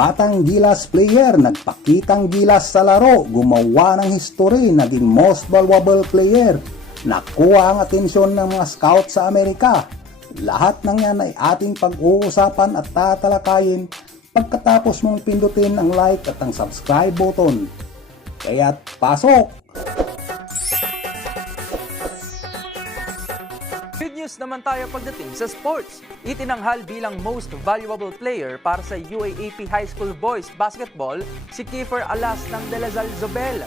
batang gilas player, nagpakitang gilas sa laro, gumawa ng history, naging most valuable player, nakuha ang atensyon ng mga scout sa Amerika. Lahat ng yan ay ating pag-uusapan at tatalakayin pagkatapos mong pindutin ang like at ang subscribe button. Kaya't pasok! Good news naman tayo pagdating sa sports. Itinanghal bilang most valuable player para sa UAAP High School Boys Basketball si Kiefer Alas ng De La Salle Zobel.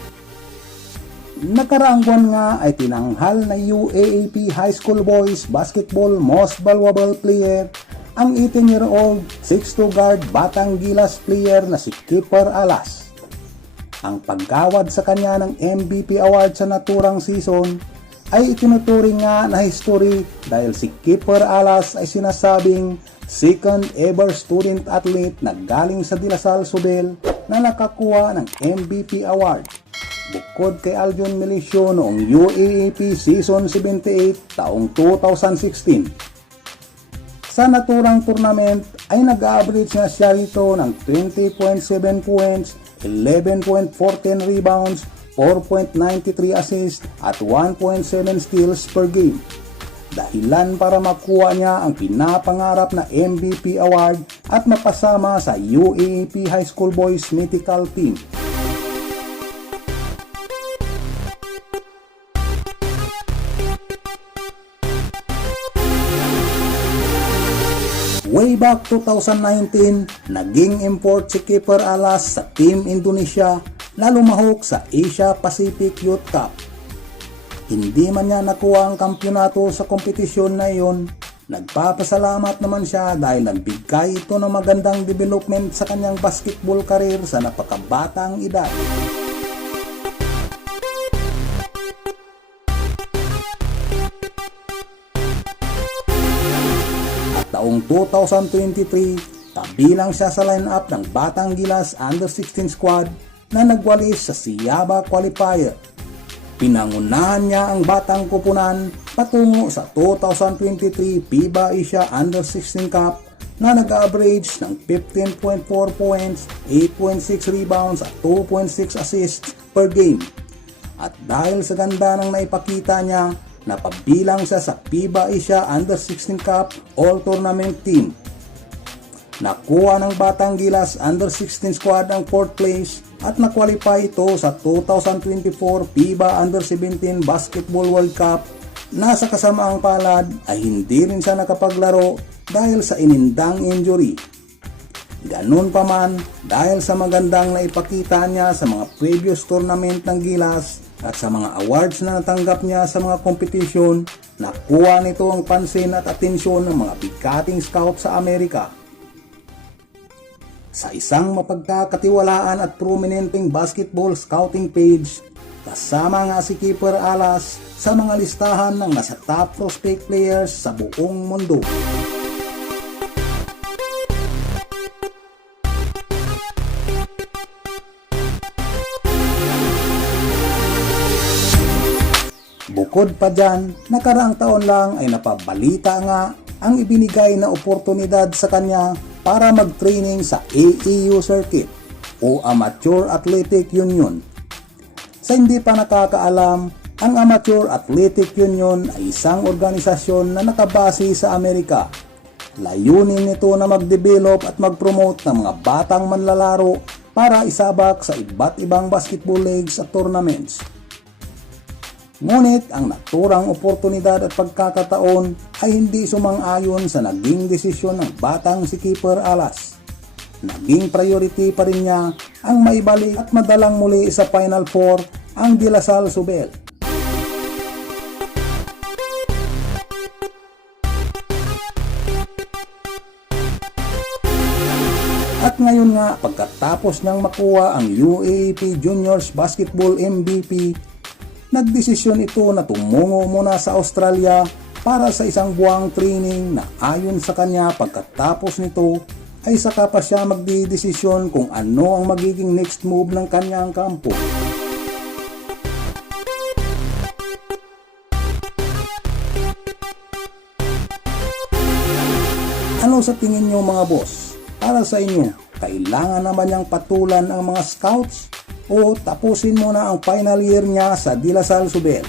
Nakaraang buwan nga ay tinanghal na UAAP High School Boys Basketball Most Valuable Player ang 18-year-old 6'2" guard batang gilas player na si Kiefer Alas. Ang paggawad sa kanya ng MVP award sa naturang season ay itinuturing nga na history dahil si Kiefer Alas ay sinasabing second ever student athlete na galing sa De La Salle Zobel na nakakuha ng MVP award. Bukod kay Aljon Melicio noong UAAP Season 78 taong 2016. Sa naturang tournament ay nag-average na siya rito ng 20.7 points, 11.14 rebounds, 4.93 assists at 1.7 steals per game. Dahilan para makuha niya ang pinapangarap na MVP award at mapasama sa UAAP High School Boys Mythical Team. Way back 2019, naging import si Kiefer Alas sa Team Indonesia na lumahok sa Asia Pacific Youth Cup. Hindi man niya nakuha ang kampyonato sa kompetisyon na iyon, nagpapasalamat naman siya dahil nagbigay ito ng magandang development sa kanyang basketball career sa napakabatang edad. At taong 2023, kabilang siya sa lineup ng Batang Gilas Under-16 squad na nagwalis sa Siaba Qualifier. Pinangunahan niya ang Batang Kupunan patungo sa 2023 FIBA Asia Under-16 Cup na nag-average ng 15.4 points, 8.6 rebounds at 2.6 assists per game. At dahil sa ganda ng naipakita niya, napabilang siya sa FIBA Asia Under-16 Cup All-Tournament Team. Nakuha ng Batang Gilas Under-16 squad ang 4th place at na-qualify ito sa 2024 FIBA Under-17 Basketball World Cup na sa kasamaang palad ay hindi rin siya nakapaglaro dahil sa inindang injury. Ganun pa man, dahil sa magandang naipakita niya sa mga previous tournament ng Gilas at sa mga awards na natanggap niya sa mga competition, nakuha nito ang pansin at atensyon ng mga bigkating scout sa Amerika. Sa isang mapagkakatiwalaan at prominenteng basketball scouting page, kasama nga si Kiefer Alas sa mga listahan ng nasa top prospect players sa buong mundo. Bukod pa dyan, nakaraang taon lang ay napabalita nga ang ibinigay na oportunidad sa kanya para mag-training sa AAU Circuit o Amateur Athletic Union. Sa hindi pa nakakaalam, ang Amateur Athletic Union ay isang organisasyon na nakabase sa Amerika. Layunin nito na mag-develop at mag-promote ng mga batang manlalaro para isabak sa iba't ibang basketball leagues at tournaments. Ngunit ang naturang oportunidad at pagkakataon ay hindi sumang-ayon sa naging desisyon ng batang si Kiefer Alas. Naging priority pa rin niya ang maibalik at madalang muli sa Final Four ang De La Salle Zobel. At ngayon nga, pagkatapos niyang makuha ang UAAP Juniors Basketball MVP, nagdesisyon ito na tumungo muna sa Australia para sa isang buwang training na ayon sa kanya pagkatapos nito ay saka pa siya magdidesisyon kung ano ang magiging next move ng kanyang kampo. Ano sa tingin nyo mga boss? Para sa inyo, kailangan naman niyang patulan ang mga scouts o tapusin muna ang final year niya sa De La Salle Zobel.